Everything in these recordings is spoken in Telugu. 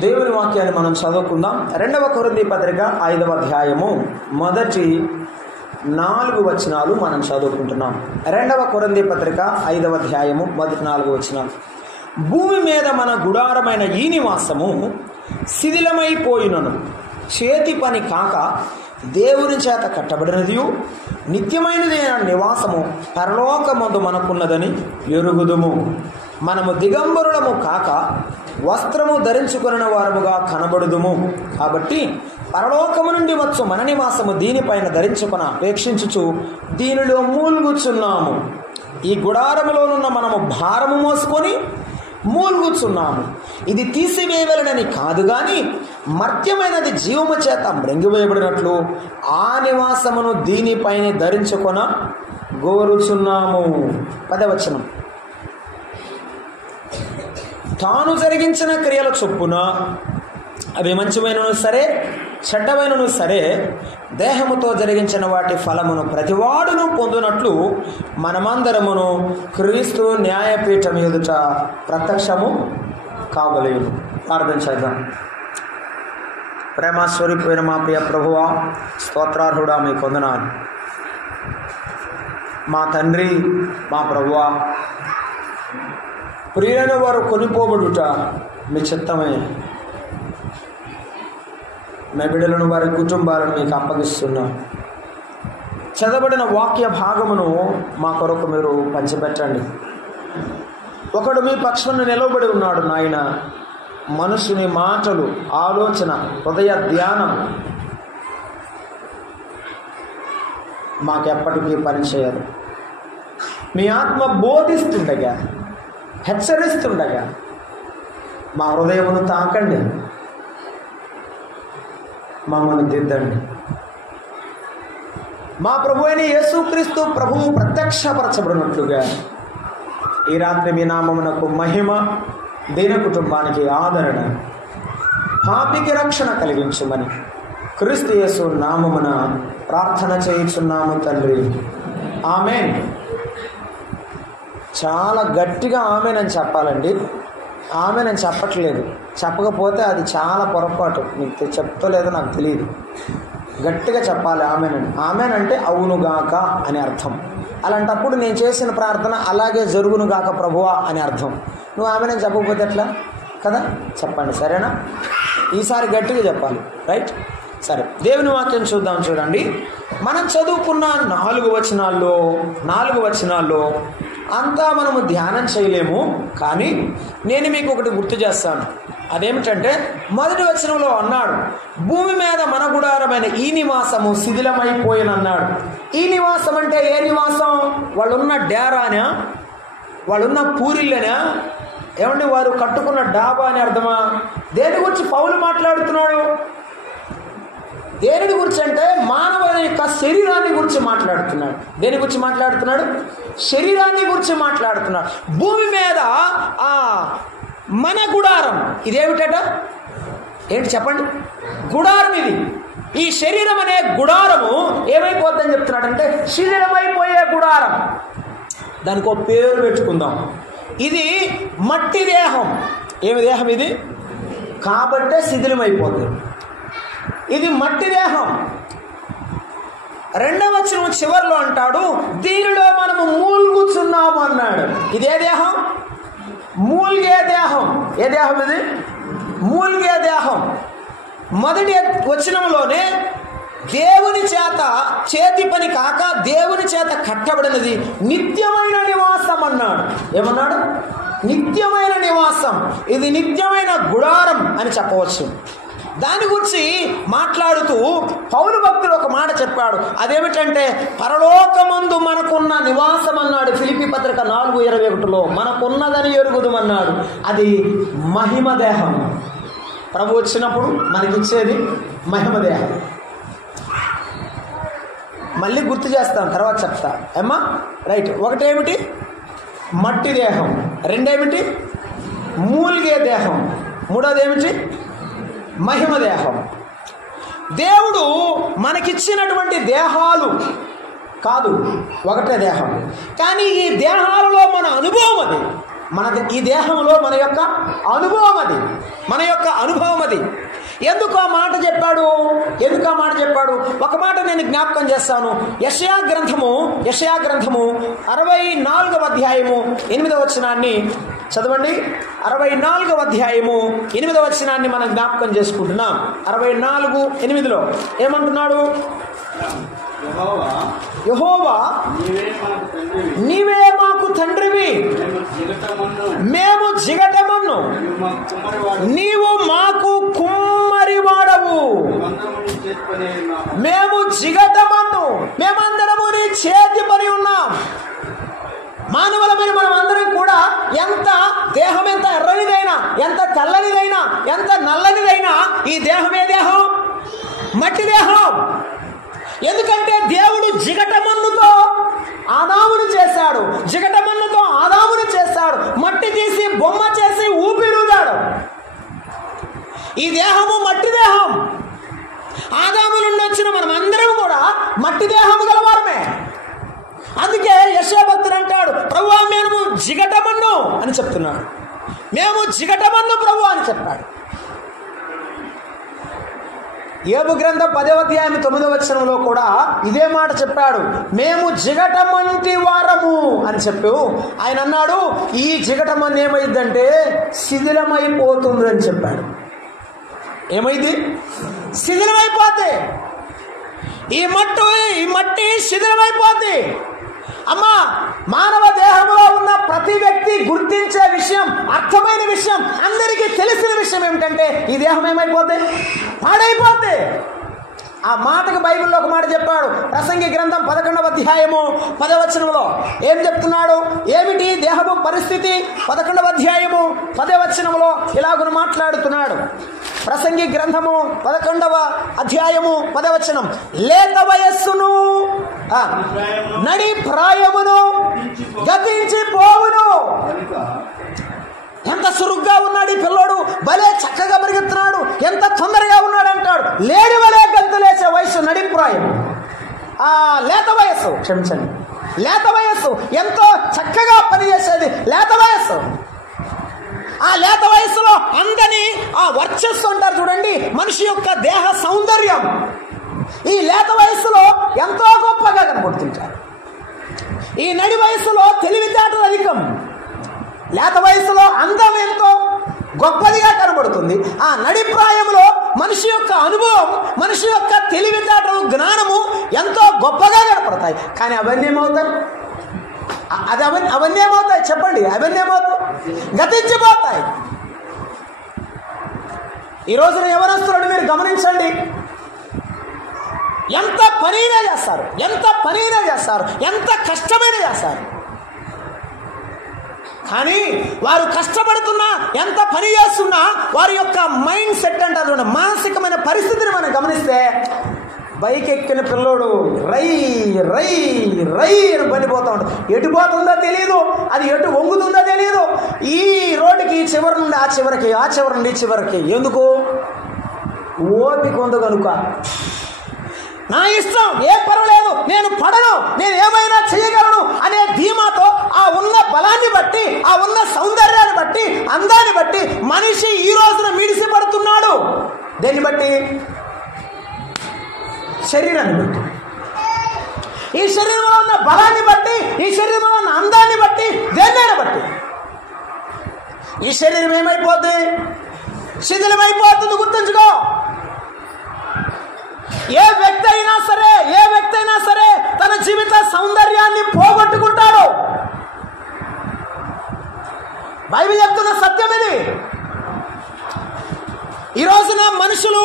దేవుని వాక్యాన్ని మనం చదువుకుందాం. 2వ కొరింథీ పత్రిక 5వ అధ్యాయము మొదటి 4 వచనాలు మనం చదువుకుంటున్నాం. 2వ కొరింథీ పత్రిక 5వ అధ్యాయము మొదటి 4 వచనాలు. భూమి మీద మన గుడారమైన ఈ నివాసము శిథిలమైపోయినను చేతి పని కాక దేవుని చేత కట్టబడినదియు నిత్యమైనది నివాసము పరలోకమందు మనకున్నదని ఎరుగుదుము. మనము దిగంబరులము కాక వస్త్రము ధరించుకున్న వారముగా కనబడుదుము. కాబట్టి పరలోకము నుండి వచ్చు మన నివాసము దీనిపైన ధరించుకుని అపేక్షించుచు దీనిలో మూలుగుచున్నాము. ఈ గుడారములోనున్న మనము భారము మోసుకొని మూలుగుచున్నాము. ఇది తీసివేయవలనని కాదు గాని మర్త్యమైనది జీవము చేత మృంగివేయబడినట్లు ఆ నివాసమును దీనిపైన ధరించుకొన గోరుచున్నాము. 10వ వచనం. తాను జరిగించిన క్రియల చొప్పున అవి మంచివైనను సరే చెడ్డవైనను సరే దేహముతో జరిగించిన వాటి ఫలమును ప్రతివాడును పొందునట్లు మనమందరమును క్రీస్తు న్యాయపీఠం ఎదుట ప్రత్యక్షము కావలేము. ప్రార్థన చేద్దాం. ప్రేమస్వరూపమైన మా ప్రియ ప్రభువా, స్తోత్రార్హుడా, మీ కొందనాలు. మా తండ్రి, మా ప్రభువా, ప్రియులైన వారు కొనిపోబడుట మీ చిత్తమే. మీ బిడ్డలను వారి కుటుంబాలను మీకు అప్పగిస్తున్నాం. చదవబడిన వాక్య భాగమును మా కొరకు మీరు పంచిపెట్టండి. ఒకడు మీ పక్షాన నిలవబడి ఉన్నాడు నాయన. మనుషుని మాటలు, ఆలోచన, హృదయ ధ్యానం మాకెప్పటికీ పనిచేయదు. మీ ఆత్మ బోధిస్తుండగా, హెచ్చరిస్తుండగా మా హృదయమును తాకండి, మమ్మల్ని దిద్దండి. మా ప్రభు అయిన యేసుక్రీస్తు ప్రభువు ప్రత్యక్షపరచబడినట్లుగా ఈ రాత్రి మీ నామమునకు మహిమ, దీన కుటుంబానికి ఆదరణ, పాపికి రక్షణ కలిగించుమని క్రీస్తు యేసు నామమున ప్రార్థన చేయుచున్నాము తండ్రి. ఆమేన్. చాలా గట్టిగా ఆమేనని చెప్పాలండి. ఆమేనని చెప్పట్లేదు. చెప్పకపోతే అది చాలా పొరపాటు. మీకు చెప్తలేదో నాకు తెలియదు. గట్టిగా చెప్పాలి ఆమేనని. ఆమేన్ అంటే అవునుగాక అని అర్థం. అలాంటప్పుడు నేను చేసిన ప్రార్థన అలాగే జరుగునుగాక ప్రభువా అని అర్థం. నువ్వు ఆమేనని చెప్పకపోతే ఎట్లా కదా? చెప్పండి, సరేనా? ఈసారి గట్టిగా చెప్పాలి, రైట్? సరే, దేవుని వాక్యం చూద్దాం. చూడండి, మనం చదువుకున్న 4 వచనాల్లో అంతా మనము ధ్యానం చేయలేము. కానీ నేను మీకు ఒకటి గుర్తు చేస్తాను. అదేమిటంటే, మొదటి వచనంలో అన్నాడు, భూమి మీద మన గుడారమైన ఈ నివాసము శిథిలమైపోయినన్నాడు. ఈ నివాసం అంటే ఏ నివాసం? వాళ్ళున్న డేరానా? వాళ్ళున్న పూరిళ్ళనా? ఏమండి, వారు కట్టుకున్న డాబా అని అర్థమా? దేని గురించి పౌలు మాట్లాడుతున్నాడు? దేని గురించి అంటే మానవుని యొక్క శరీరాన్ని గురించి మాట్లాడుతున్నాడు. దేని గురించి మాట్లాడుతున్నాడు? శరీరాన్ని గురించి మాట్లాడుతున్నాడు. భూమి మీద మన గుడారం ఇదేమిటట? ఏంటి చెప్పండి? గుడారం ఇది. ఈ శరీరం అనే గుడారము ఏమైపోద్దని చెప్తున్నాడంటే శిథిలమైపోయే గుడారం. దానికి ఒక పేరు పెట్టుకుందాం. ఇది మట్టి దేహం. ఏమి దేహం ఇది? కాబట్టే శిథిలమైపోతుంది. ఇది మట్టి దేహం. 2వ వచనం చివరిలో అంటాడు, దీనిలో మనము మూలుగుచున్నాము అన్నాడు. ఇదే దేహం? మూలిగే దేహం. ఏ దేహం ఇది? మూలిగే దేహం. మొదటి వచనంలోనే దేవుని చేత చేతి పని కాక దేవుని చేత కట్టబడినది నిత్యమైన నివాసం అన్నాడు. ఏమన్నాడు? నిత్యమైన నివాసం. ఇది నిత్యమైన గుడారం అని చెప్పవచ్చు. దాని గురించి మాట్లాడుతూ పౌలు భక్తుడు ఒక మాట చెప్పాడు. అదేమిటంటే పరలోకమందు మనకున్న నివాసం అన్నాడు. ఫిలిప్పీ పత్రిక 4:21లో మనకున్నదని ఎరుగుదుమన్నాడు. అది మహిమ దేహం. ప్రభు వచ్చినప్పుడు మనకిచ్చేది మహిమ దేహం. మళ్ళీ గుర్తు చేస్తాను, తర్వాత చెప్తా ఏమ్మా, రైట్? ఒకటేమిటి? మట్టి దేహం. రెండేమిటి? మూలిగే దేహం. మూడోదేమిటి? మహిమ దేహం. దేవుడు మనకిచ్చినటువంటి దేహాలు కాదు, ఒకటే దేహం. కానీ ఈ దేహాలలో మన అనుభవం అది. ఈ దేహంలో మన యొక్క అనుభవం అది, మన యొక్క అనుభవం అది. ఎందుకు ఆ మాట చెప్పాడు? ఒక మాట నేను జ్ఞాపకం చేస్తాను. యెషయా గ్రంథము 64వ అధ్యాయము 8వ వచనాన్ని చదవండి. 64వ అధ్యాయము 8వ వచనాన్ని మనం జ్ఞాపకం చేసుకుంటున్నాం. 64:8 ఏమంటున్నాడు? యెహోవా నీవే మాకు తండ్రివి, మేము జిగటమన్ను, నీవు మాకు కుమ్మరివాడవు. మేము జిగటమన్ను, మేమందరము నీ చేతి పని ఉన్నాం. మానవులమైన మనం అందరం కూడా ఎంత దేహం ఎంత ఎర్రనిదైనా, ఎంత తెల్లనిదైనా, ఎంత నల్లనిదైనా ఈ దేహమే దేహం, మట్టి దేహం. ఎందుకంటే దేవుడు జిగటమన్నుతో ఆదామును చేశాడు, మట్టి తీసి బొమ్మ చేసి ఊపిరుదాడు. ఈ దేహము మట్టి దేహం. ఆదాము నుండి వచ్చిన మనం అందరం కూడా మట్టి దేహము గలవారమే. అందుకే యెషయా భక్తుడు అంటాడు, ప్రభువా మేము జిగటమన్ను అని చెప్తున్నాడు. మేము జిగటమన్ను ప్రభు అని చెప్పాడు. యోబు గ్రంథం 10వ అధ్యాయం 9వ వచనంలో కూడా ఇదే మాట చెప్పాడు. మేము జిగటమంటి వారము అని చెప్పు. ఆయన అన్నాడు, ఈ జిగటమన్ను ఏమైందంటే శిథిలమైపోతుంది అని చెప్పాడు. ఏమైంది? శిథిలమైపోతే ఈ మట్టి శిథిలమైపోద్ది. అమ్మా, మానవ దేహంలో ఉన్న ప్రతి వ్యక్తి గుర్తించే విషయం, అర్థమైన విషయం, అందరికీ తెలిసిన విషయం ఏమిటంటే ఈ దేహం ఏమైపోద్ది? పాడైపోద్ది. ఆ మాటకు బైబిల్లో ఒక మాట చెప్పాడు. ప్రసంగి గ్రంథం 11వ అధ్యాయము 10వ వచనంలో ఏం చెప్తున్నాడు? ఏమిటి దేహము పరిస్థితి? 11వ అధ్యాయము 10వ వచనంలో ఇలాగున మాట్లాడుతున్నాడు. ప్రసంగి గ్రంథము 11వ అధ్యాయము 10వ వచనం, లేత వయస్సును నడి ప్రాయమును గతించిపోవును. ఎంత సురుగ్గా ఉన్నాడు ఈ పిల్లోడు, భలే చక్కగా పరిగెత్తున్నాడు, ఎంత తొందరగా ఉన్నాడు అంటాడు. లేడి వలే గంతులేసే వయస్సు నడిప్రాయం. లేత వయస్సు, క్షమించండి, లేత వయస్సు, ఎంతో చక్కగా పనిచేసేది లేత వయస్సు. ఆ లేత వయస్సులో అందని ఆ వర్చస్సు అంటారు చూడండి, మనిషి యొక్క దేహ సౌందర్యం ఈ లేత వయస్సులో ఎంతో గొప్పగా కనబడుతుంటారు. ఈ నడి వయస్సులో తెలివితేటలు అధికం. లేత వయస్సులో అందం ఎంతో గొప్పదిగా కనబడుతుంది. ఆ నడి ప్రాయంలో మనిషి యొక్క అనుభవం, మనిషి యొక్క తెలివితేటలు, జ్ఞానము ఎంతో గొప్పగా కనపడతాయి. కానీ అవన్నీ ఏమవుతాయి? అవన్నీ ఏమవుతాయి చెప్పండి? అవన్నీ ఏమవుతాయి? గతించిపోతాయి. ఈ రోజున యవనస్తులను మీరు గమనించండి, ఎంత పనైనా చేస్తారు, ఎంత కష్టమైనా చేస్తారు. కానీ వారు కష్టపడుతున్నా, ఎంత పని చేస్తున్నా వారి యొక్క మైండ్ సెట్ అంటారు, మానసికమైన పరిస్థితిని మనం గమనిస్తే, బైక్ ఎక్కిన పిల్లోడు రై రై రై అని పడిపోతూ ఉంటాడు. ఎటు పోతుందో తెలియదు, అది ఎటు వంగుతుందో తెలియదు. ఈ రోడ్డుకి ఈ చివరి నుండి ఆ చివరికి, ఆ చివరి నుండి చివరికి. ఎందుకు? ఓపిక ఉంది కనుక. నా ఇష్టం, ఏం పర్వాలేదు, నేను పడను, నేను ఏమైనా చేయగలను అనే ధీమాతో ఆ ఉన్న బలాన్ని బట్టి, ఆ ఉన్న సౌందర్యాన్ని బట్టి, అందాన్ని బట్టి మనిషి ఈ రోజున మిడిసి పడుతున్నాడు. దేన్ని బట్టి? శరీరాన్ని బట్టి. ఈ శరీరంలో ఉన్న బలాన్ని బట్టి, ఈ శరీరంలో ఉన్న అందాన్ని బట్టి, దేన్నైనా బట్టి ఈ శరీరం ఏమైపోతుంది? శిథిలమైపోతుంది. గుర్తుంచుకో. ఏ వ్యక్తి అయినా సరే తన జీవిత సౌందర్యాన్ని పోగొట్టుకుంటాడు. బైబిల్ చెప్తున్న సత్యం ఇది. ఈ రోజున మనుషులు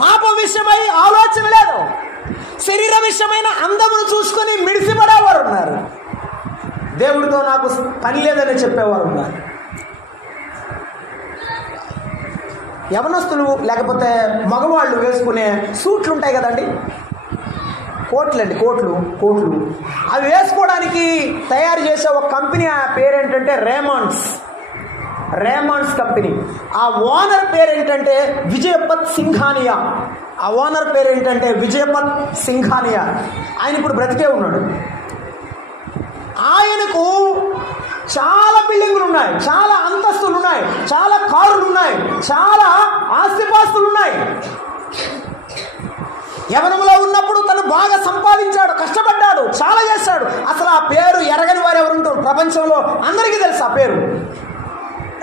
పాపం విషయమై ఆలోచన లేదు, శరీర విషయమైన అందమును చూసుకొని మిడిసిపడేవారు ఉన్నారు, దేవుడితో నాకు పని లేదని చెప్పేవారు ఉన్నారు. యవనస్తులు లేకపోతే మగవాళ్ళు వేసుకునే సూట్లు ఉంటాయి కదండి, కోట్లు అవి వేసుకోవడానికి తయారు చేసే ఒక కంపెనీ, ఆ పేరేంటంటే రేమాండ్స్ కంపెనీ. ఆ ఓనర్ పేరేంటంటే విజయపత్ సింఘానియా. ఆయన ఇప్పుడు బ్రతికే ఉన్నాడు. ఆయనకు చాలా బిల్డింగులు ఉన్నాయి, చాలా అంతస్తులు ఉన్నాయి, చాలా కారులు ఉన్నాయి, చాలా ఆస్తిపాస్తులు ఉన్నాయి. యవనంలో ఉన్నప్పుడు తను బాగా సంపాదించాడు, కష్టపడ్డాడు, చాలా చేశాడు. అసలు ఆ పేరు ఎరగని వారు ఎవరుంటారు ప్రపంచంలో? అందరికీ తెలుసు ఆ పేరు.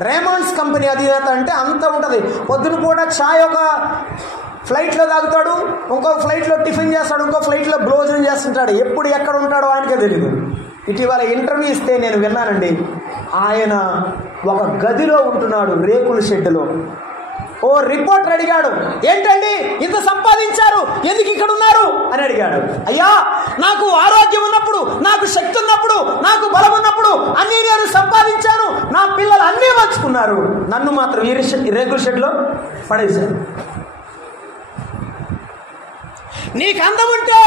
రేమాండ్స్ కంపెనీ అధినేత అంటే అంత ఉంటుంది. పొద్దున పూట ఛాయ్ ఒక ఫ్లైట్లో తాగుతాడు, ఇంకో ఫ్లైట్లో టిఫిన్ చేస్తాడు, ఇంకో ఫ్లైట్లో భోజనం చేస్తుంటాడు. ఎప్పుడు ఎక్కడ ఉంటాడో ఆయనకే తెలియదు. ఇటీవల ఇంటర్వ్యూ ఇస్తే నేను విన్నానండి. ఆయన ఒక గదిలో ఉంటున్నాడు, రేకుల షెడ్డులో. ఓ రిపోర్టర్ అడిగాడు, ఏంటండి ఇంత సంపాదించారు, ఎందుకు ఇక్కడ ఉన్నారు అని అడిగాడు. అయ్యా, నాకు ఆరోగ్యం ఉన్నప్పుడు, నాకు శక్తి ఉన్నప్పుడు, నాకు బలం ఉన్నప్పుడు అన్నీ నేను సంపాదించాను. నా పిల్లలు అన్నీ పంచుకున్నారు, నన్ను మాత్రం ఈ రేకుల షెడ్లో పడేశారు. నీకు అందం ఉంటే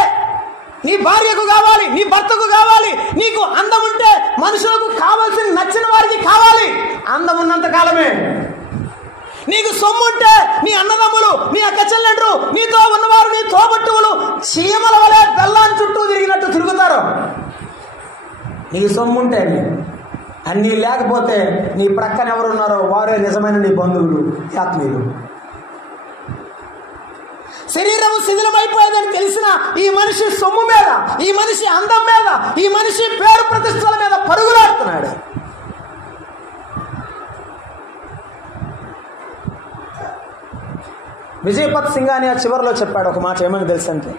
నీ భార్యకు కావాలి, నీ భర్తకు కావాలి. నీకు అందం ఉంటే మనుషులకు కావాల్సిన నచ్చిన వారికి కావాలి. అందం ఉన్నంత కాలమే. నీకు సొమ్ము ఉంటే నీ అన్నదమ్ములు, నీ అక్క చెల్లెండ్రు, నీతో ఉన్నవారు, నీ తోబట్టువులు చీమల వలె బెల్లాన్ని చుట్టూ తిరిగినట్టు తిరుగుతారు. నీకు సొమ్ము ఉంటే. అన్నీ లేకపోతే నీ ప్రక్కన ఎవరున్నారో వారే నిజమైన నీ బంధువులు, ఆత్మీయులు. శరీరం శిథిలమైపోయేదని తెలిసిన ఈ మనిషి సొమ్ము మీద, ఈ మనిషి అందం మీద, ఈ మనిషి పేరు ప్రతిష్టల మీద పరుగులాడుతున్నాడు. విజయపత్ సింఘానియా చివరిలో చెప్పాడు ఒక మాట, ఏమని తెలుసంటే,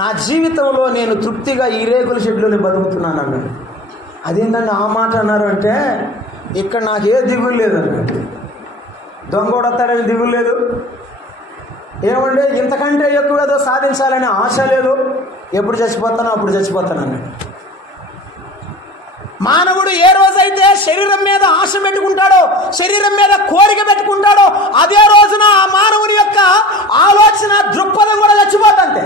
నా జీవితంలో నేను తృప్తిగా ఈ రేకుల షెడ్లోనే బతుకుతున్నాను అన్నాడు. అదేంటండి ఆ మాట అన్నారు అంటే, ఇక్కడ నాకు ఏ దిగులు లేదు అన్నాడు. దొంగోడు వస్తాడని దిగులు లేదు, ఏమంటే ఇంతకంటే ఎక్కువ ఏదో సాధించాలనే ఆశ లేదు, ఎప్పుడు చచ్చిపోతానో అప్పుడు చచ్చిపోతాను అన్నాడు. మానవుడు ఏ రోజైతే శరీరం మీద ఆశ పెట్టుకుంటాడో, శరీరం మీద కోరిక పెట్టుకుంటాడో, అదే రోజున ఆ మానవుని యొక్క ఆలోచన దృక్పథం కూడా చచ్చిపోతుంటే.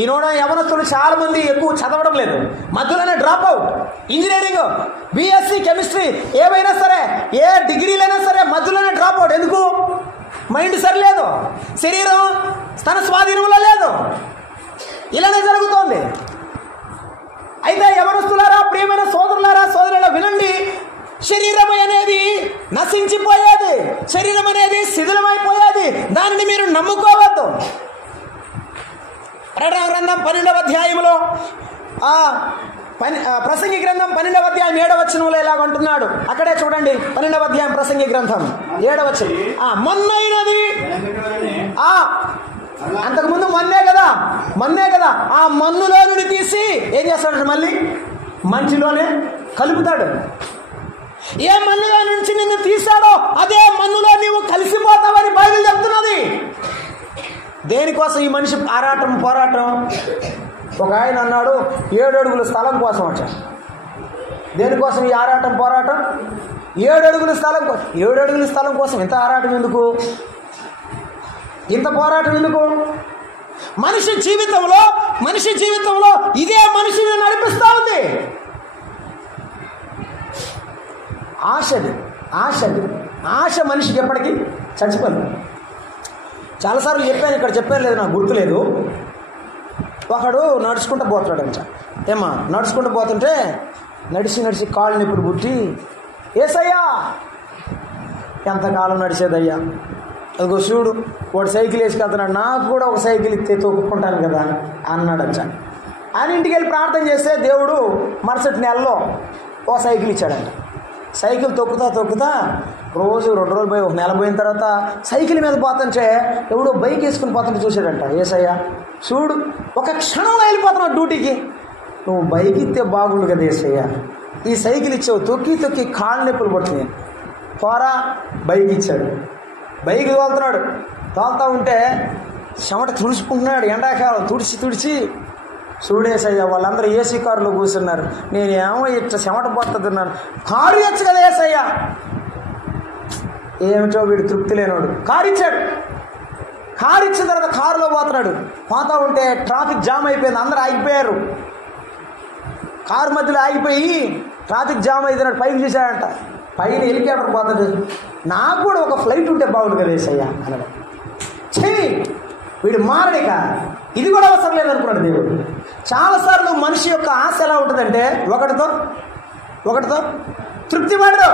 ఈనాడు యవనస్తులు చాలా మంది ఎక్కువ చదవడం లేదు, మధ్యలోనే drop out. Engineering, BSc chemistry ఏవైనా సరే, ఏ డిగ్రీలైనా సరే మధ్యలోనే డ్రాప్ అవుట్. ఎందుకు? మైండ్ సరిలేదు, శరీరం తన స్వాధీనంలో లేదు. ఇలానే జరుగుతోంది. అయితే యవనస్తులారా, ప్రియమైన సోదరులారా, సోదరుల వినండి. శరీరం అనేది నశించిపోయేది, శరీరం అనేది శిథిలమైపోయేది. దాన్ని మీరు నమ్ముకోవద్దు. ప్రకటన గ్రంథం 12వ అధ్యాయంలో ప్రసంగి గ్రంథం 12వ అధ్యాయం 7వ వచనంలో ఇలాగంటున్నాడు. అక్కడే చూడండి, 12వ అధ్యాయం ప్రసంగి గ్రంథం 7వ వచనం. మొన్నైనది, అంతకుముందు మన్నే కదా, ఆ మన్నులో నుండి తీసి ఏం చేస్తాడు? మళ్ళీ మంచిలోనే కలుపుతాడు. ఏ మన్నులో నుంచి నిన్ను తీశాడో అదే మన్నులో నీవు కలిసిపోతావని బైబిల్ చెప్తున్నది. దేనికోసం ఈ మనిషి పోరాటం? ఒక ఆయన అన్నాడు, 7 అడుగుల స్థలం కోసం అట. దేనికోసం ఈ పోరాటం? 7 అడుగుల స్థలం కోసం. 7 అడుగుల స్థలం కోసం ఇంత ఆరాటం ఎందుకు? ఇంత పోరాటం ఎందుకు? మనిషి జీవితంలో ఇదే మనిషిని నడిపిస్తూ ఉంది. ఆశ మనిషికి ఎప్పటికీ చచ్చిపోయింది. చాలాసార్లు చెప్పాను, ఇక్కడ చెప్పాను లేదు, నాకు గుర్తులేదు. ఒకడు నడుచుకుంటూ పోతాడంట. నడుచుకుంటూ పోతుంటే నడిచి కాళ్ళు నొప్పులు పుట్టి, ఏసయ్యా ఎంతకాలం నడిచేదయ్యా, అదిగో చూడు వాడు సైకిల్ వేసుకెళ్తున్నాడు, నాకు కూడా ఒక సైకిల్ ఇస్తే తొక్కుకుంటాను కదా అన్నాడంట. ఆయన ఇంటికి వెళ్ళి ప్రార్థన చేస్తే దేవుడు మరుసటి నెలలో ఓ సైకిల్ ఇచ్చాడంట. సైకిల్ తొక్కుతా రోజు 2 రోజులు పోయి 1 నెల పోయిన తర్వాత సైకిల్ మీద పోతుంటే ఎవడో బైక్ వేసుకుని పోతుంటే చూశాడంట. ఏసయ్యా చూడు, ఒక క్షణంలో వెళ్ళిపోతున్నావు డ్యూటీకి, నువ్వు బైక్ ఇస్తే బాగుండు కదా ఏసయ్యా, ఈ సైకిల్ ఇచ్చావు, తొక్కి కాళ్ళు నొప్పులు పడుతుంది, పోరా బైక్ ఇచ్చాడు. బైక్ తోలుతూ ఉంటే చెమట తుడుచుకుంటున్నాడు. ఎండాకాలం తుడిచి చూడేసయ్యా వాళ్ళందరూ ఏసీ కారులో కూర్చున్నారు, నేనేమో ఇట్లా చెమట పోతున్నాను, కారు ఇచ్చు కదా ఏసయ్యా. ఏమిటో వీడు తృప్తి లేనివాడు కారు ఇచ్చాడు. కారు ఇచ్చిన తర్వాత కారులో పోతా ఉంటే ట్రాఫిక్ జామ్ అయిపోయింది, అందరూ ఆగిపోయారు. కారు మధ్యలో ఆగిపోయి ట్రాఫిక్ జామ్ అవుతున్నాడు, పైకి చూశాడంట. పైన హెలికాప్టర్ పోతుంది, నాకు కూడా ఒక ఫ్లైట్ ఉంటే బాగుండు కదా ఏసయ్యా అన్నాడు. చెయ్యి వీడు మారడిక, ఇది కూడా అవసరం లేదనుకున్నాడు దేవుడు. చాలాసార్లు మనిషి యొక్క ఆశ ఎలా ఉంటుందంటే, ఒకటితో ఒకటితో తృప్తి పడరు.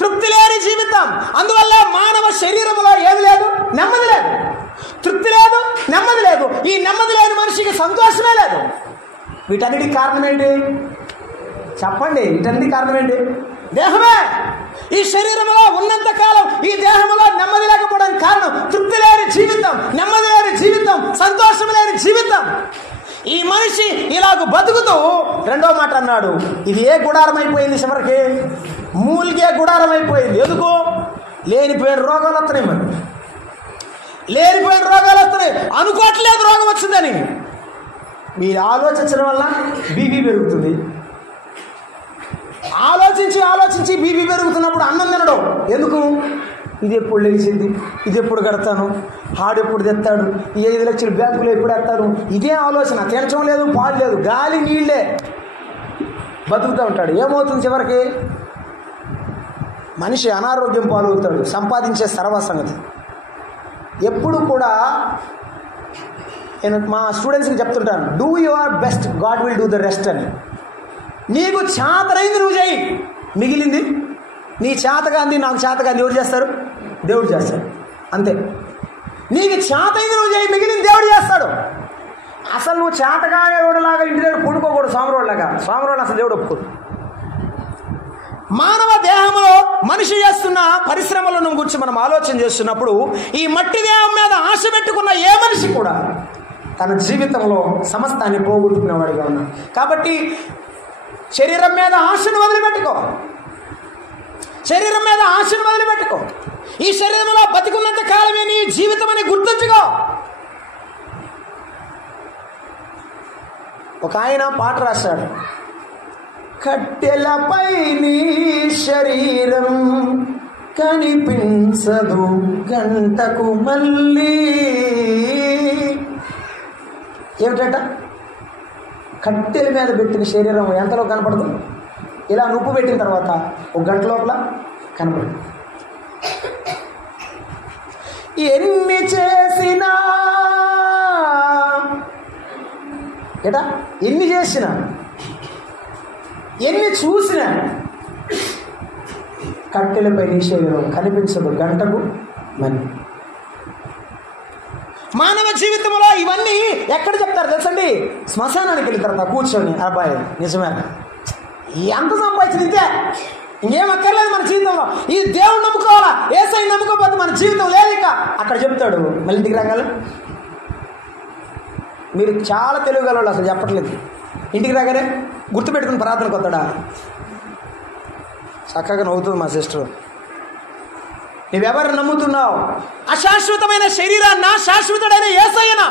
తృప్తి లేని జీవితం. అందువల్ల మానవ శరీరంలో ఏమి లేదు? నెమ్మది లేదు. తృప్తి లేదు, నెమ్మది లేదు. ఈ నెమ్మది లేని మనిషికి సంతోషమే లేదు. వీటన్నిటికి కారణం ఏంటి చెప్పండి? వీటన్నిటికి కారణం ఏంటి? దేహమే. ఈ శరీరంలో ఉన్నంత కాలం ఈ దేహంలో నెమ్మది లేకపోవడానికి కారణం తృప్తి లేని జీవితం, నెమ్మది లేని జీవితం, సంతోషం లేని జీవితం. ఈ మనిషి ఇలాగ బతుకుతూ రెండో మాట అన్నాడు, ఇది ఏ గుడారం అయిపోయింది? చివరికి మూలిగే గుడారం అయిపోయింది. ఎందుకు? లేనిపోయిన రోగాలు వస్తున్నాయి. మరి లేనిపోయిన రోగాలు వస్తున్నాయి. అనుకోవట్లేదు రోగం వచ్చిందని. మీరు ఆలోచించడం వల్ల బీపీ పెరుగుతుంది. ఆలోచించి బీపీ పెరుగుతున్నప్పుడు అన్నం తినడం ఎందుకు? ఇది ఎప్పుడు లేచింది, ఇది ఎప్పుడు కడతాను, ఆడెప్పుడు తెస్తాడు, ఈ 5 లక్షలు బ్యాంకులో ఎప్పుడు వేస్తాను, ఇదే ఆలోచన. తినచం లేదు, పాలు లేదు, గాలి నీళ్ళే బతుకుతూ ఉంటాడు. ఏమవుతుంది? చివరికి మనిషి అనారోగ్యం పాలవుతాడు. సంపాదించే సర్వసంగతి. ఎప్పుడు కూడా నేను మా స్టూడెంట్స్కి చెప్తుంటాను, do your best, God will do the rest అని. నీకు చేతనైంది నువ్వు చేయి, మిగిలింది నీ చేతగాంది నాకు చేతగాంది ఎవరు చేస్తారు? దేవుడు చేస్తాడు. అంతే. నీకు చేతైంది నువ్వు చేయి, మిగిలింది దేవుడు చేస్తాడు. అసలు నువ్వు చేతగాడేవాడులాగా ఇంటి దగ్గర పుడుకోకూడదు. సోమరోళ్ళలాగా. సోమరోళ్ళు అసలు దేవుడు ఒప్పుకోడు. మానవ దేహంలో మనిషి చేస్తున్న పరిశ్రమలను గురించి మనం ఆలోచన చేస్తున్నప్పుడు ఈ మట్టి దేహం మీద ఆశ పెట్టుకున్న ఏ మనిషి కూడా తన జీవితంలో సమస్తాన్ని పోగొట్టుకునేవాడిగా ఉన్నాడు. కాబట్టి శరీరం మీద ఆశను వదిలిపెట్టుకో. శరీరం మీద ఆశను వదిలిపెట్టుకో. ఈ శరీరంలో బతికున్నంత కాలమే నీ జీవితం అని గుర్తుంచుకో. ఒక ఆయన పాట రాశాడు, కట్టెలపై నీ శరీరం కనిపించదు గంటకు మళ్ళీ. ఏమిటట? కట్టెల మీద పెట్టిన శరీరం ఎంతలో కనపడదు? ఇలా నుప్పు పెట్టిన తర్వాత 1 గంట లోపల కనపడదు. ఎన్ని చేసినా ఎన్ని చేసినా ఎన్ని చూసినా కట్టెలపై నీ శరీరం కనిపించదు గంటకు మళ్ళీ. మానవ జీవితంలో ఇవన్నీ ఎక్కడ చెప్తారు తెలుసండి? శ్మశానానికి వెళ్ళిన తర్వాత కూర్చొని, అబ్బాయి నిజమే ఎంత సంపాదించింది ఇంతే, ఇంకేం అక్కర్లేదు మన జీవితంలో, ఈ దేవుడు నమ్ముకోవాలా, యేసై నమ్ముకోకపోతే మన జీవితం లేదు ఇక అక్కడ చెప్తాడు. మళ్ళీ ఇంటికి రాగాలి. మీరు చాలా తెలివిగలవాళ్ళు, అసలు చెప్పట్లేదు. ఇంటికి రాగానే గుర్తుపెట్టుకుని ప్రార్థనకు వస్తాడా? చక్కగా నవ్వుతుంది మా సిస్టర్. నువ్వెవరు నమ్ముతున్నావు? అశాశ్వతమైన శరీరాన్న, శాశ్వతుడైన యేసయ్యనా?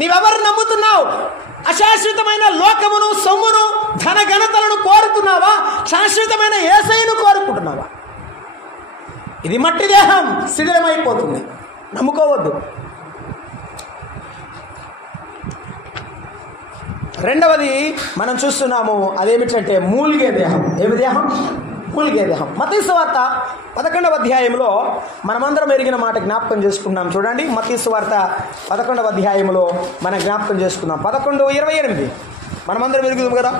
నీవెవరు నమ్ముతున్నావు? అశాశ్వతమైన లోకమును, సొమ్మును, ధన ఘనతలను కోరుతున్నావా? శాశ్వతమైన యేసయ్యను కోరుకుంటున్నావా? ఇది మట్టి దేహం, శిథిలమైపోతుంది. నమ్ముకోవద్దు. రెండవది మనం చూస్తున్నాము, అదేమిటంటే మూలిగే దేహం. ఏమి దేహం? మూలిగే దేహం. మత్తయి సువార్త 11వ అధ్యాయంలో మనమందరం ఎరిగిన మాట జ్ఞాపకం చేసుకున్నాం. చూడండి, మత్తయి సువార్త 11వ అధ్యాయంలో మనం జ్ఞాపకం చేసుకున్నాం. 11:28 మనమందరం ఎరుగుదాం కదా.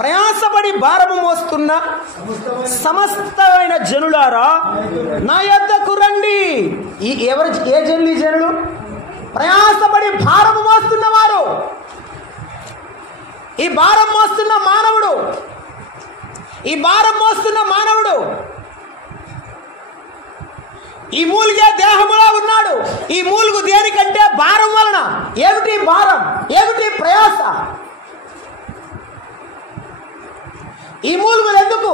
ప్రయాసపడి భారము మోస్తున్న సమస్తమైన జనులారా నా యొద్దకు రండి. ఏ జనులు? ఈ జనులు ప్రయాసపడి భారము మోస్తున్నవారు. ఈ భారం మోస్తున్న మానవుడు, ఈ భారం మోస్తున్న మానవుడు ఈ మూలిగే దేహములో ఉన్నాడు. ఈ మూలుగు దేనికంటే భారం వలన. ఏమిటి భారం? ఏమిటి ప్రయాస? ఈ మూలుగులు ఎందుకు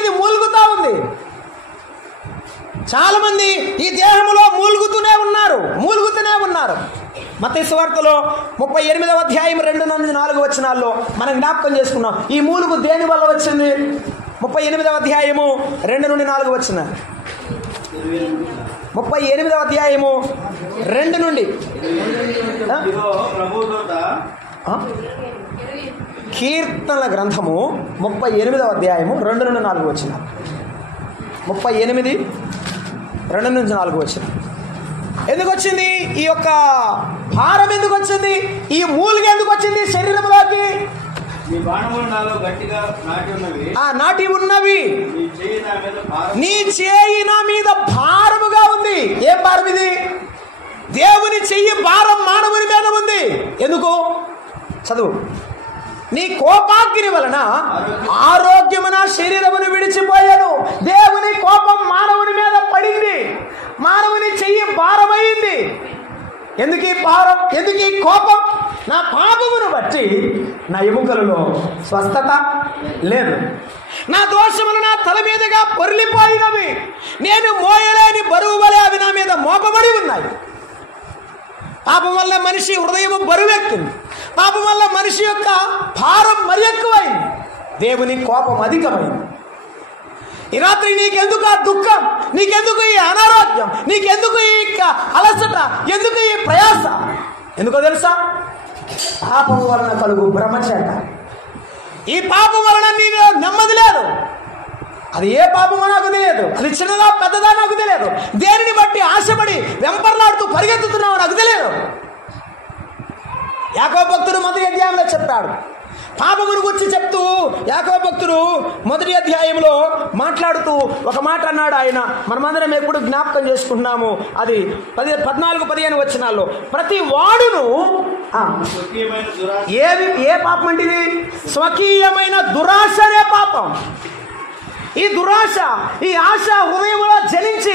ఇది మూలుగుతా ఉంది? చాలా మంది ఈ దేహములో మూలుగుతూనే ఉన్నారు. మత్తయి సువార్తలో 38వ అధ్యాయం 2-4 వచనాల్లో మనం జ్ఞాపకం చేసుకున్నాం. ఈ మూలుగు దేని వల్ల వచ్చింది? 38వ అధ్యాయము 2-4 వచనాలు. 38వ అధ్యాయము 2 నుండి కీర్తనల గ్రంథము 38వ అధ్యాయము 2-4 వచనాలు. 38 2-4 వచనాలు. ఎందుకు వచ్చింది ఈ యొక్క భారం? ఎందుకు వచ్చింది? ఈ మూలిగ ఎందుకు వచ్చింది శరీరంలోకి? నాటి ఉన్నవి. నీ చేయి నా మీద భారముగా ఉంది. ఏం భారం ఇది? దేవుని చెయ్యి భారం మానవుని మీద ఉంది. ఎందుకు? చదువు. నీ కోపాగ్ని వలన ఆరోగ్యమున శరీరమును విడిచిపోయాను. దేవుని కోపం మానవుని మీద పడింది. మానవుని చెయ్యి భారమైంది. ఎందుకు ఈ భారం? ఎందుకు ఈ కోపం? నా పాపమును బట్టి నా ఎముకలలో స్వస్థత లేదు. నా దోషములు నా తల మీదుగా పొర్లిపోయినవి. నేను మోయలేని బరువు వలె అవి నా మీద మోపబడి ఉన్నాయి. పాపం వల్ల మనిషి హృదయం బరువెక్కింది. పాపం వల్ల మనిషి యొక్క భారం మరి ఎక్కువైంది. దేవుని కోపం అధికమైంది. ఈ రాత్రి నీకెందుకు ఆ దుఃఖం? నీకెందుకు ఈ అనారోగ్యం? నీకెందుకు ఈ అలసట? ఎందుకు ఈ ప్రయాస? ఎందుకో తెలుసా? పాపం వలన కలుగు బ్రహ్మచేత. ఈ పాపం వలన నీకు నెమ్మది లేదు. అది ఏ పాపమో నాకు తెలియదు. అది చిన్నదా పెద్దదా నాకు తెలియదు. దేనిని బట్టి ఆశపడి వెంపర్లాడుతూ పరిగెత్తుతున్నావు నాకు తెలియదు. యాకోబు భక్తుడు మొదటి అధ్యాయంలో చెప్పాడు. పాపమును గురించి చెప్తూ యాకోబు భక్తుడు మొదటి అధ్యాయంలో మాట్లాడుతూ ఒక మాట అన్నాడు. ఆయన మనమందరం ఎప్పుడు జ్ఞాపకం చేసుకుంటున్నాము. అది 14-15 వచనాల్లో ప్రతి వాడును ఏ పాపం అంటే ఇది? స్వకీయమైన దురాశ అనే పాపం. ఈ దురాశ, ఈ ఆశ హృదయంలో జనించి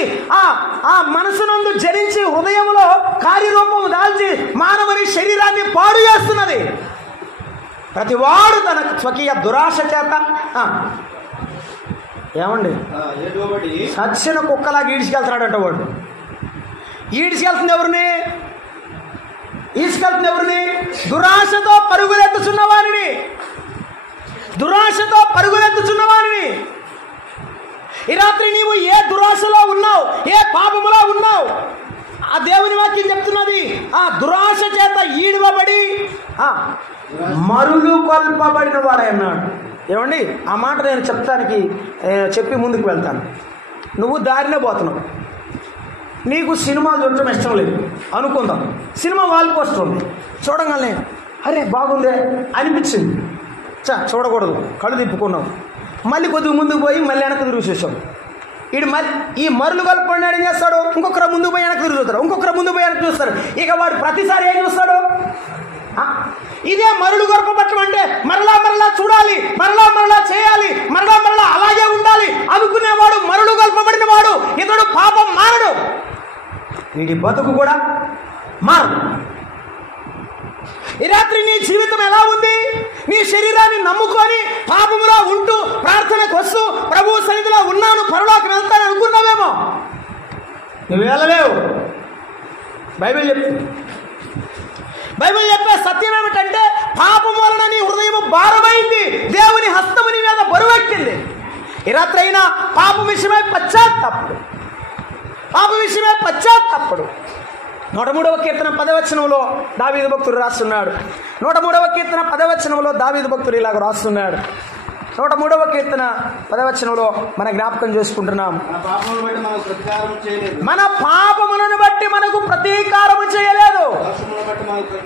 ఆ మనసునందు జనించి హృదయంలో కార్యరూపం దాల్చి మానవుని శరీరాన్ని పాడు చేస్తున్నది. ప్రతివాడు తన స్వకీయ దురాశ చేత ఏమండి సచ్చిన కుక్కలాగా ఈడ్చుకెళ్తున్నాడంట. వాడు ఈడ్చుకెళ్తుంది ఎవరిని? ఈడ్చుకెళ్తుంది ఎవరిని? దురాశతో పరుగులెత్తుచున్న వారిని. దురాశతో పరుగులెత్తుచున్న వారిని. ఈ రాత్రి నీవు ఏ దురాశలో ఉన్నావు? ఏ పాపములో ఉన్నావు? ఆ దేవుని వాక్యం చెప్తున్నది ఆ దురాశ చేత ఈడవబడి మరులు కొల్పబడిన వాడు అన్నాడు. ఏమండి ఆ మాట నేను చెప్పి ముందుకు వెళ్తాను. నువ్వు దారినే పోతున్నావు. నీకు సినిమాలు చూడటం ఇష్టం లేదు అనుకుందాం. సినిమా వాల్ పోస్టర్ ఉంది. చూడగానే అరే బాగుందే అనిపించింది. చూడకూడదు, కళ్ళు తిప్పుకున్నావు. మళ్ళీ కొద్దిగా ముందుకు పోయి మళ్ళీ వెనక్కి తిరిగి చూసావు. ఈ మరులు కలుపుకొని ఏం చేస్తాడు? ఇంకొకరు ముందుకు పోయి వెనక్కి తిరిగి చూస్తాడు. ఇంకొకరు ముందుకు పోయి వెనక్కి చూస్తాడు. ఇక వాడు ప్రతిసారి ఏం చూస్తాడు? ఇదే మరుడు గొరపబట్టం అంటే మరలా చూడాలి, మరలా చేయాలి, మరలా అలాగే ఉండాలి అనుకునేవాడు మరుడు గొల్పబడిన వాడు. ఇతడు పాపం మానడు. వీడి బతుకు కూడా మారదు. ఈ రాత్రి నీ జీవితం ఎలా ఉంది? నీ శరీరాన్ని నమ్ముకొని పాపములో ఉంటూ ప్రార్థనకు వస్తూ ప్రభు సన్నిధిలో ఉన్నాను, పరలోకి వెళ్తాను అనుకున్నావేమో. నువ్వు వెళ్ళలేవు. బైబిల్ చెప్పే సత్యం ఏమిటంటే పాపం వలన నీ హృదయం భారమైంది. దేవుని హస్తము నీ మీద బరువెక్కింది. ఈ రాత్రి అయినా పాపం విషయమై పశ్చాత్తాపడు. 103వ కీర్తన 10వ వచనంలో దావీదు భక్తుడు రాస్తున్నాడు. 103వ కీర్తన 10వ వచనంలో దావీదు భక్తుడు ఇలాగ రాస్తున్నాడు. 103వ కీర్తన 10వ వచనంలో మన జ్ఞాపకం చేసుకుంటున్నాం. మన పాపములను బట్టి మనకు ప్రతీకారము చేయలేదు.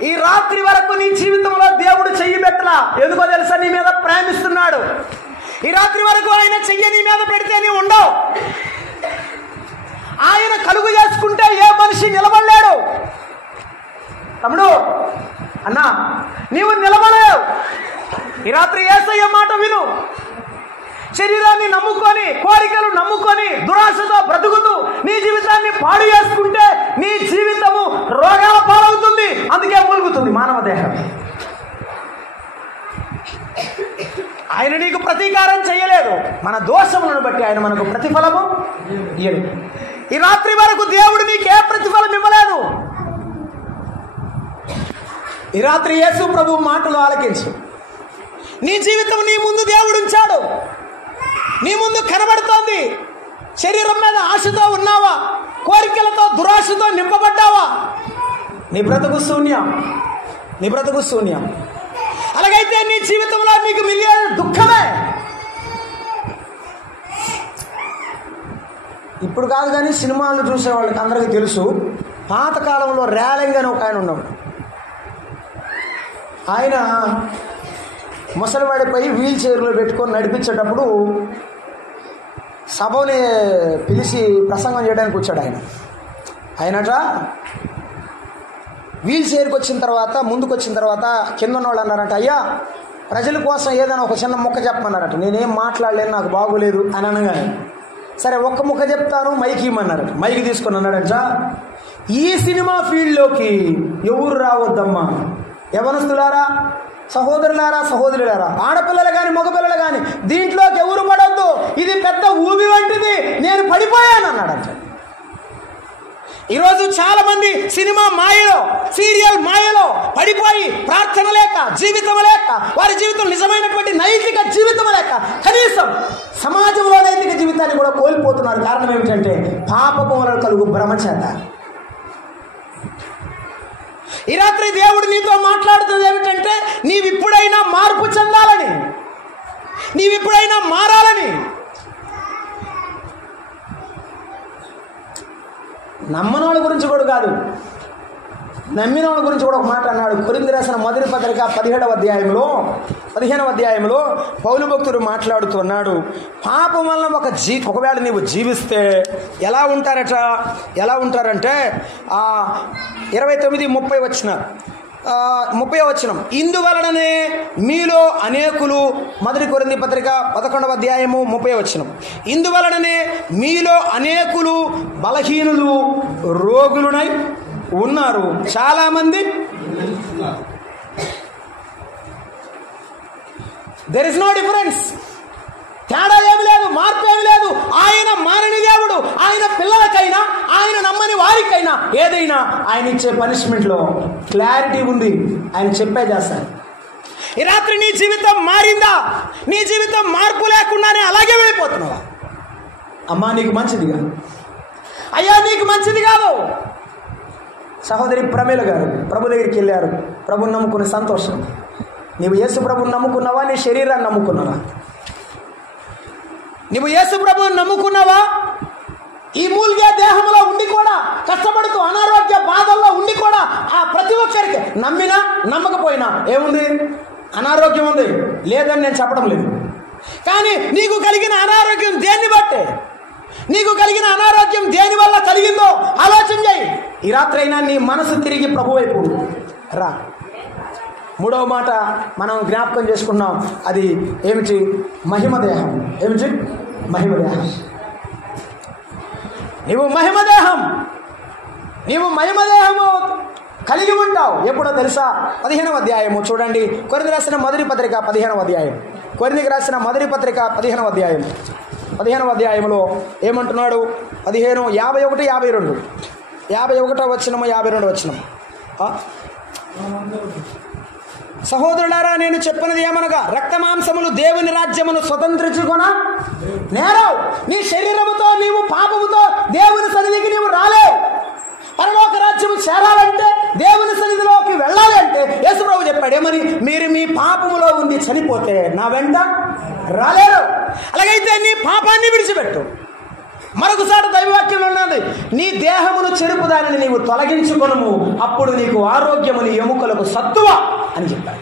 ఈ రాత్రి వరకు నీ జీవితంలో దేవుడు చెయ్యి పెట్టలా. ఎందుకో తెలుసా? నీ మీద ప్రేమిస్తున్నాడు. ఈ రాత్రి వరకు ఆయన చెయ్యి నీ మీద పెడితే నీ ఉండవు. ఆయన కలుగు చేసుకుంటే ఏ మనిషి నిలబడలేడు. తమ్ముడు అన్నా నీవు నిలబడలేవు. ఈ రాత్రి యేసయ్య మాట విను. శరీరాన్ని నమ్ముకొని, కోరికలు నమ్ముకొని, దురాశతో బ్రతుకుతూ నీ జీవితాన్ని పాడు చేసుకుంటే నీ జీవితము రోగాల పాలవుతుంది. అందుకే మూలుగుతుంది మానవ దేహం. ఆయన నీకు ప్రతీకారం చేయలేదు. మన దోషములను బట్టి ఆయన మనకు ప్రతిఫలము ఇయ్యడు. ఈ రాత్రి వరకు దేవుడు నీకే ప్రతిఫలం ఇవ్వలేదు. ఈ రాత్రి యేసు ప్రభు మాటలు ఆలకించు. నీ జీవితం నీ ముందు దేవుడు ఉంచాడు. నీ ముందు కనబడుతోంది. శరీరం మీద ఆశతో ఉన్నావా? కోరికలతో దురాశతో నింపబడ్డావా? నీ బ్రతుకు శూన్యం. అలాగైతే నీ జీవితంలో నీకు మిగిలే దుఃఖమే. ఇప్పుడు కాదు కానీ సినిమాలు చూసే వాళ్ళకి అందరికీ తెలుసు. పాతకాలంలో రేలంగ్ అని ఒక ఆయన ఉన్నాడు. ఆయన ముసలివాడిపై వీల్ చైర్లో పెట్టుకొని నడిపించేటప్పుడు సభని పిలిచి ప్రసంగం చేయడానికి వచ్చాడు ఆయనట వీల్ చైర్కి వచ్చిన తర్వాత ముందుకు వచ్చిన తర్వాత కింద ఉన్న వాళ్ళు అన్నారంట, అయ్యా ప్రజల కోసం ఏదైనా ఒక చిన్న ముక్క చెప్పమన్నారట. నేనేం మాట్లాడలేను, నాకు బాగోలేదు అని అనగానే సరే ఒక్క ముక్క చెప్తాను మైక్ ఇమ్మన్నారట. మైక్ తీసుకుని అన్నాడంట, ఈ సినిమా ఫీల్డ్లోకి ఎవరు రావద్దమ్మా, యవనస్తులారా, సహోదరులారా, సహోదరులారా, ఆడపిల్లలు కానీ మగపిల్లలు కానీ దీంట్లోకి ఎవరు పడద్దు, ఇది పెద్ద ఊబి వంటిది, నేను పడిపోయాను అన్నాడంట. ఈరోజు చాలా మంది సినిమా మాయలో, సీరియల్ మాయలో పడిపోయి ప్రార్థన లేక, జీవితం లేక, వారి జీవితం నిజమైనటువంటి నైతిక జీవితం లేక, కనీసం సమాజంలో నైతిక జీవితాన్ని కూడా కోల్పోతున్నారు. కారణం ఏమిటంటే పాపము వలన కలుగు భ్రమ చేత. ఈ రాత్రి దేవుడు నీతో మాట్లాడుతుంది ఏమిటంటే నీవిప్పుడైనా మార్పు చెందాలని, నీవిప్పుడైనా మారాలని. నమ్మనోళ్ళ గురించి కూడా కాదు, నమ్మిన వాళ్ళ గురించి కూడా ఒక మాట అన్నాడు. కొరింథీ రాసిన మొదటి పత్రిక 15వ అధ్యాయంలో పౌలు భక్తుడు మాట్లాడుతున్నాడు, పాపం వలన ఒకవేళ నీవు జీవిస్తే ఎలా ఉంటారంటే 29-30 వచనం, ఇందువలననే మీలో అనేకులు, మొదటి కొరింథీ పత్రిక 11వ అధ్యాయము 30 వచనం, ఇందువలననే మీలో అనేకులు బలహీనులు, రోగులునై ఉన్నారు, చాలా మంది. దెర్ ఇస్ నో డిఫరెన్స్, తేడా ఏమి లేదు, మార్పు ఏమి లేదు. ఆయన మారని దేవుడు. ఆయన పిల్లలకైనా, ఆయన నమ్మని వారికైనా ఏదైనా ఆయన ఇచ్చే పనిష్మెంట్లో క్లారిటీ ఉంది. ఆయన చెప్పే చేస్తారు. ఈ రాత్రి నీ జీవితం మారిందా? నీ జీవితం మార్పు లేకుండానే అలాగే వెళ్ళిపోతున్నావా? అమ్మా నీకు మంచిది కాదు, అయ్యా నీకు మంచిది కాదు. సహోదరి ప్రమేల గారు ప్రభు దగ్గరికి వెళ్ళారు. ప్రభుని నమ్ముకునే సంతోషం. నీవు యేసు ప్రభుని నమ్ముకున్నావా? నీ శరీరాన్ని నమ్ముకున్నావా? నువ్వు యేసు ప్రభువుని నమ్ముకున్నావా? ఈ మూలిగే దేహంలో ఉండి కూడా, కష్టపడుతూ అనారోగ్య బాధల్లో ఉండి కూడా, ఆ ప్రతి ఒక్కరికి నమ్మినా నమ్మకపోయినా ఏముంది? అనారోగ్యం ఉంది. లేదని నేను చెప్పడం లేదు, కానీ నీకు కలిగిన అనారోగ్యం దేన్ని బట్టే, నీకు కలిగిన అనారోగ్యం దేని వల్ల కలిగిందో ఆలోచన చేయి. ఈ రాత్రి అయినా నీ మనసు తిరిగి ప్రభు వైపు రా. మూడవ మాట మనం జ్ఞాపకం చేసుకున్నాం. అది ఏమిటి? మహిమదేహం. ఏమిటి? మహిమదేహం. నీవు మహిమదేహము కలిగి ఉంటావు. ఎప్పుడో తెలుసా? 15వ అధ్యాయము చూడండి. కొరింథీ రాసిన మొదటి పత్రిక 15వ అధ్యాయం. కొరింథీకి రాసిన మొదటి పత్రిక 15వ అధ్యాయం. 15వ అధ్యాయంలో ఏమంటున్నాడు? 15, 51, 52. 51వ వచనము, 52వ వచనం. సహోదరులారా, నేను చెప్పినది ఏమనగా, రక్త మాంసములు దేవుని రాజ్యమును స్వతంత్రించుకొన నేరావు. నీ శరీరముతో, నీవు పాపముతో దేవుని సన్నిధికి నీవు రాలేవు. పరలోక రాజ్యము చేరాలంటే, దేవుని సన్నిధిలోకి వెళ్ళాలి అంటే యేసు ప్రభు చెప్పాడు ఏమని? మీరు మీ పాపములో ఉండి చనిపోతే నా వెంట రాలేరు. అలాగైతే నీ పాపాన్ని విడిచిపెట్టు. మరొకసారి దైవవాక్యం ఉన్నది, నీ దేహమును చెరుపు దానిని నీవు తొలగించుకొనుము, అప్పుడు నీకు ఆరోగ్యము, నీ ఎముకలకు సత్తువ అని చెప్పాడు.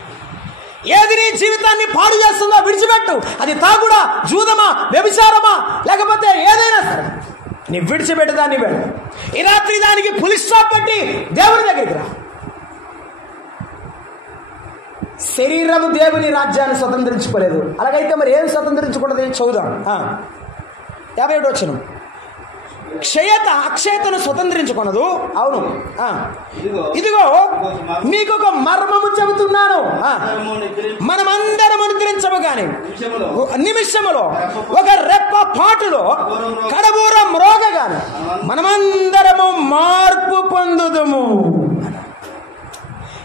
ఏది నీ జీవితాన్ని పాడు చేస్తుందో విడిచిపెట్టు. అది తాగుడా, జూదమా, వ్యభిచారమా, లేకపోతే ఏదైనా సరే నీ విడిచిపెట్టు, దాన్ని వెళ్ళు. ఈ రాత్రి దానికి పులి స్టాప్ పెట్టి దేవుని దగ్గరికి రా. శరీరము దేవుని రాజ్యాన్ని స్వతంత్రించుకోలేదు. అలాగైతే మరి ఏం స్వతంత్రించుకున్నది? చదువుదాం. 57 వచనం. అక్షయతను స్వతంత్రించుకున్నదు. అవును. ఇదిగో మీకు ఒక మర్మము చెబుతున్నాను. మనమందరం నిద్రించము గాని నిమిషములో, ఒక రెప్ప పాటులో, కడబూర మ్రోగగాని మనమందరము మార్పు పొందుదుము.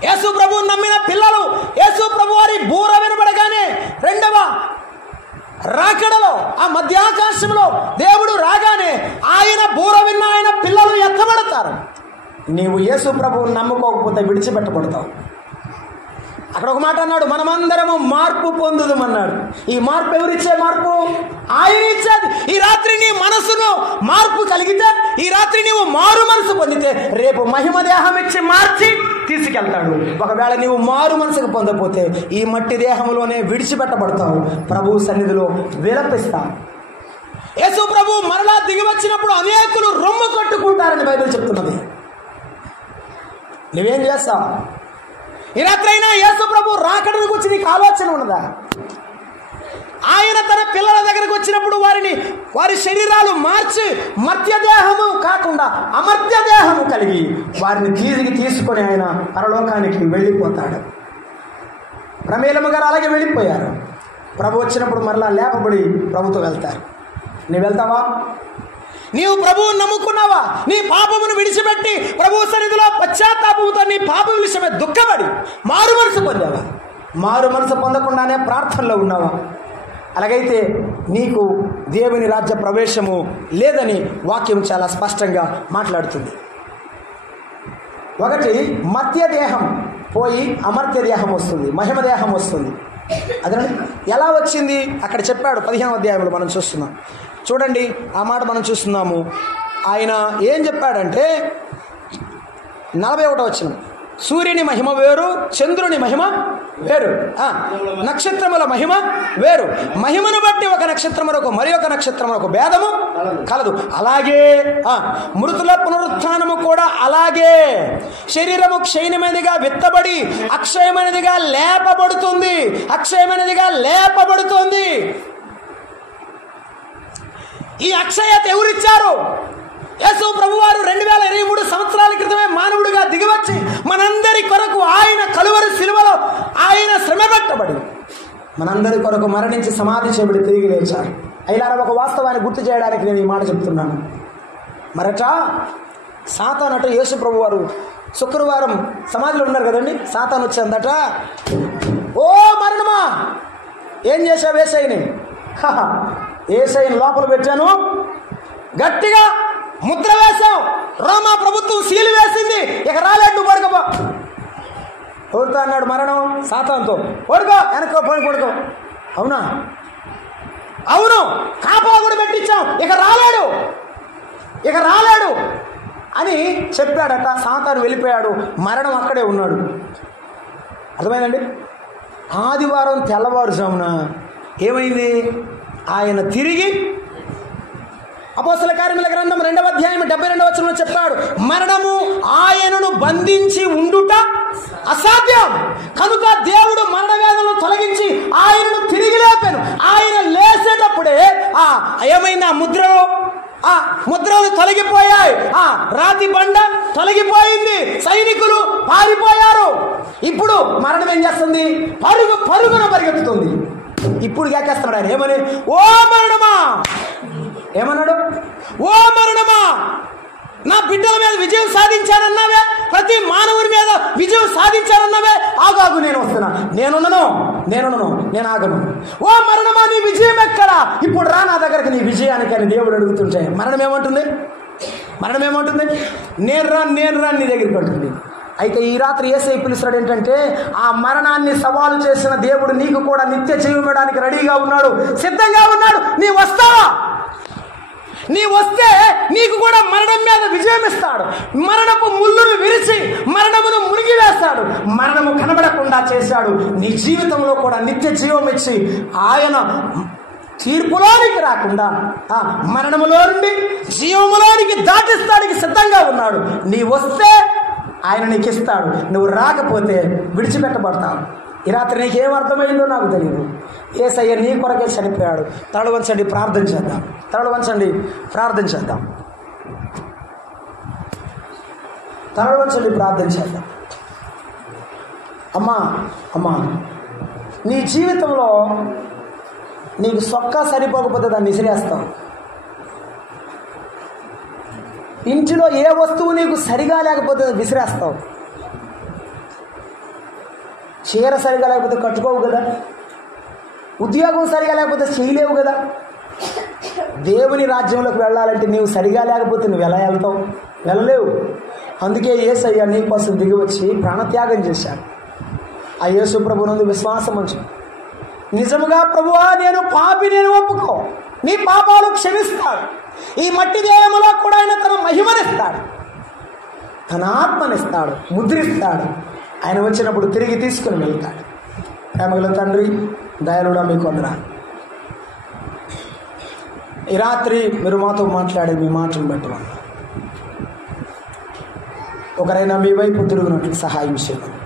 యేసు ప్రభువు నమ్మిన పిల్లలు, యేసు ప్రభు వారి బూర వినబడగానే రెండవ రాకడలో, ఆ మధ్యాకాశంలో దేవుడు రాగానే ఆయన బూర విన్న ఆయన పిల్లలు ఎత్తబడతారు. నీవు యేసు ప్రభువుని నమ్ముకోకపోతే విడిచిపెట్టబడతావు. అక్కడ ఒక మాట అన్నాడు, మనమందరము మార్పు పొందుదమన్నాడు. ఈ మార్పు ఎవరిచ్చే మార్పు? ఆయన ఇచ్చేది. ఈ రాత్రి నీ మనసును మార్పు కలిగితే, ఈ రాత్రి నీవు మారు మనసు పొందితే, రేపు మహిమ దేహం ఇచ్చి మార్చి తీసుకెళ్తాడు. ఒకవేళ నీవు మారు మనసుకు పొందకపోతే ఈ మట్టి దేహంలోనే విడిచిపెట్టబడతావు, ప్రభువు సన్నిధిలో విలపిస్తావు. యేసు ప్రభు మరలా దిగి వచ్చినప్పుడు అనేకులు రొమ్ము కట్టుకుంటారని బైబిల్ చెప్తున్నది. నువ్వేం చేస్తావు? ఈ రాత్రైనా యేసు ప్రభు రాకడను గురించి నీకు ఆలోచన ఉన్నదా? ఆయన తన పిల్లల దగ్గరకు వచ్చినప్పుడు వారి శరీరాలు మార్చి మర్త్య దేహము కాకుండా అమర్త్య దేహము కలిగి వారిని తీసుకొని ఆయన పరలోకానికి వెళ్ళిపోతాడు. ప్రమేలమ్మ గారు అలాగే వెళ్ళిపోయారు. ప్రభు వచ్చినప్పుడు మరలా లేపబడి ప్రభుతో వెళ్తారు. నువ్వు వెళ్తావా? నీవు ప్రభువును నమ్ముకున్నావా? నీ పాపమును విడిచిపెట్టి ప్రభు సన్నిధిలో పశ్చాత్తాపంతో నీ పాపం విషయమే దుఃఖపడి మారు మనసు పొందావా? మారు మనసు పొందకుండానే ప్రార్థనలో ఉన్నావా? అలాగైతే నీకు దేవుని రాజ్య ప్రవేశము లేదని వాక్యం చాలా స్పష్టంగా మాట్లాడుతుంది. ఒకటి, మర్త్య దేహం పోయి అమర్త్య దేహం వస్తుంది, మహిమ దేహం వస్తుంది. అదే ఎలా వచ్చింది అక్కడ చెప్పాడు. 15వ అధ్యాయంలో మనం చూస్తున్నాం. చూడండి, ఆ మాట మనం చూస్తున్నాము. ఆయన ఏం చెప్పాడంటే 41వ వచనం, సూర్యుని మహిమ వేరు, చంద్రుని మహిమ వేరు, నక్షత్రముల మహిమ వేరు. మహిమను బట్టి ఒక నక్షత్రములకు మరి ఒక నక్షత్రములకు భేదము కలదు. అలాగే మృతుల పునరుత్థానము కూడా అలాగే. శరీరము క్షీణమైనదిగా విత్తబడి అక్షయమైనదిగా లేపబడుతుంది. అక్షయమైనదిగా లేపబడుతుంది. ఈ అక్షయత ఎవరిచ్చారు? యేసు ప్రభువారు 2023 సంవత్సరాల క్రితమే మానవుడిగా దిగివచ్చి మనందరి కొరకు ఆయన కలువరి శిలువలో ఆయన శ్రమ పెట్టబడి మనందరి కొరకు మరణించి సమాధి చేయబడి తిరిగి లేచారు. అయినా ఒక వాస్తవాన్ని గుర్తు చేయడానికి నేను ఈ మాట చెప్తున్నాను. మరట సాతానట యేసు ప్రభువారు శుక్రవారం సమాధిలో ఉన్నారు కదండి. సాతాను వచ్చిందట, ఓ మరణమా ఏం చేశావు యేసయ్యని? యేసయ్యని లోపల పెట్టాను, గట్టిగా ముద్ర వేశాం, రోమా ప్రభుత్వం సీలు వేసింది, ఇక రాలేడు పడుకోపో. ఎవరితో అన్నాడు మరణం? సాతానుతో. పడుకో, వెనక్కి పోయి పడుకో. అవునా? అవును, కాపలా కూడా పెట్టించాం, ఇక రాలేడు అని చెప్పాడట. సాతాను వెళ్ళిపోయాడు, మరణం అక్కడే ఉన్నాడు. అర్థమైందండి? ఆదివారం తెల్లవారుజామున ఏమైంది? ఆయన తిరిగి అపోస్తల కార్యముల గ్రంథం 2వ అధ్యాయం 72వ వచనంలో చెప్పాడు, మరణము ఆయనను బంధించి ఉండుట అసాధ్యం కనుక దేవుడు మరణ వేదనను తొలగించి ఆయనను తిరిగి లేపాను. ఆయన లేచేటప్పుడే ఏమైంది? ముద్రలు తొలగిపోయాయి, రాతి బండ తొలగిపోయింది, సైనికులు పారిపోయారు. ఇప్పుడు మరణం ఏం చేస్తుంది? పరుగున పరిగెత్తుతుంది. ఇప్పుడు కేకేస్తున్నాడు ఆయన. ఏమని? ఓ మరణమా! ఏమన్నాడు? ఓ మరణమా, నా బిడ్డల మీద విజయం సాధించానన్నావే, ప్రతి మానవుని మీద విజయం సాధించానన్నావే, ఆగాగు, నేను వస్తున్నా, నేనున్నాను, నేను ఆగను. ఓ మరణమా, నీ విజయం ఎక్కడా? ఇప్పుడు రా నా దగ్గరకు నీ విజయానికి అని దేవుడు అడుగుతుంటే మరణం ఏమంటుంది? నేను రా నీ దగ్గరికి అంటుంది. అయితే ఈ రాత్రి యేసయ్య పిలుస్తాడు ఏంటంటే, ఆ మరణాన్ని సవాలు చేసిన దేవుడు నీకు కూడా నిత్య జీవం ఇవ్వడానికి రెడీగా ఉన్నాడు, సిద్ధంగా ఉన్నాడు. నీ వస్తావా? నీ వస్తే నీకు కూడా మరణం మీద విజయం ఇస్తాడు. మరణపు ముళ్ళును విరిచి మరణమును మునిగి వేస్తాడు. మరణము కనబడకుండా చేశాడు. నీ జీవితంలో కూడా నిత్య జీవం ఇచ్చి ఆయన తీర్పులోనికి రాకుండా మరణములో నుండి జీవములోనికి దాటిస్తానికి సిద్ధంగా ఉన్నాడు. నీ వస్తే ఆయన నీకు ఇస్తాడు, నువ్వు రాకపోతే విడిచిపెట్టబడతావు. ఈ రాత్రి నీకేం అర్థమైందో నాకు తెలియదు. యేసయ్య నీ కొరకే చనిపోయాడు. తలలు వంచండి, ప్రార్థన చేద్దాం. అమ్మా నీ జీవితంలో నీకు సొక్కా సరిపోకపోతే దాన్ని విసిరేస్తావు. ఇంటిలో ఏ వస్తువు నీకు సరిగా లేకపోతే విసిరేస్తావు. చీర సరిగా లేకపోతే కట్టుకోవు కదా, ఉద్యోగం సరిగా లేకపోతే చేయలేవు కదా. దేవుని రాజ్యంలోకి వెళ్ళాలంటే నీవు సరిగా లేకపోతే నువ్వు ఎలా వెళ్తావు? వెళ్ళలేవు. అందుకే యేసయ్య నీ కోసం దిగి వచ్చి ప్రాణత్యాగం చేశాడు. ఆ యేసు ప్రభునందు విశ్వాసం ఉంచు. నిజముగా ప్రభువా నేను పాపి, నేను ఒప్పుకో, నీ పాపాలు క్షమిస్తాడు. ఈ మట్టి దేహములో కూడా ఆయన తన మహిమనిస్తాడు. తన ఆత్మనిస్తాడు, ముద్రిస్తాడు. ఆయన వచ్చినప్పుడు తిరిగి తీసుకుని వెళ్తాడు. ప్రేమగల తండ్రి, దయాళుడా, మీకు వందనాలు. ఈ రాత్రి మీరు మాతో మాట్లాడే మీ మాటను బట్టి ఒకరైనా మీ వైపు తిరుగునట్లు సహాయం చేయమని,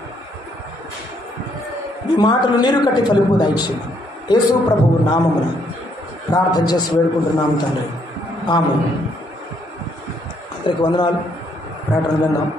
మీ మాటలు నీరు కట్టి ఫలింపు దయచేయమని యేసు ప్రభువు నామమున ప్రార్థన చేసి వేడుకుంటున్నాము తండ్రి. ఆమేన్. అందరికి వందనాలు. ప్రకటన విందాం.